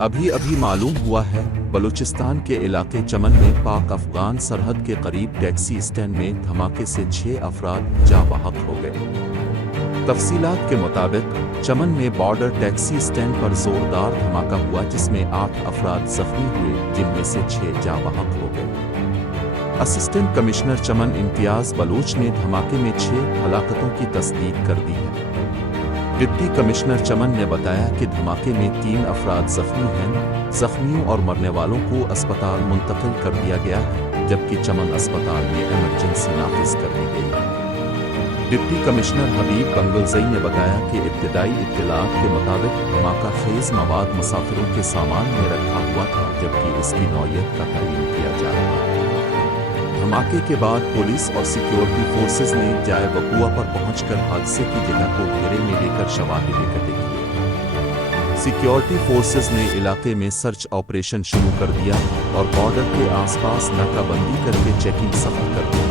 ابھی ابھی معلوم ہوا ہے بلوچستان کے علاقے چمن میں پاک افغان سرحد کے قریب ٹیکسی اسٹینڈ میں دھماکے سے 6 افراد جاں بحق ہو گئے۔ تفصیلات کے مطابق چمن میں بارڈر ٹیکسی اسٹینڈ پر زوردار دھماکہ ہوا جس میں 8 افراد زخمی ہوئے جن میں سے 6 جاں بحق ہو گئے۔ اسسٹنٹ کمشنر چمن امتیاز بلوچ نے دھماکے میں 6 ہلاکتوں کی تصدیق کر دی ہے۔ ڈپٹی کمشنر چمن نے بتایا کہ دھماکے میں 3 افراد زخمی ہیں۔ زخمیوں اور مرنے والوں کو اسپتال منتقل کر دیا گیا ہے جبکہ چمن اسپتال میں ایمرجنسی نافذ کر دی گئی ہے۔ ڈپٹی کمشنر حبیب بنگلزئی نے بتایا کہ ابتدائی اطلاعات کے مطابق دھماکہ خیز مواد مسافروں کے سامان میں رکھا ہوا تھا جبکہ اس کی نوعیت کا تعین کیا جا رہا ہے۔ دھماکے کے بعد پولیس اور سیکیورٹی فورسز نے جائے وقوع پر پہنچ کر حادثے کی جگہ کو گھیرے میں لے کر شواہد اکٹھے کیے۔ سیکیورٹی فورسز نے علاقے میں سرچ آپریشن شروع کر دیا اور بارڈر کے آس پاس ناکہ بندی کر کے چیکنگ سخت کر دی۔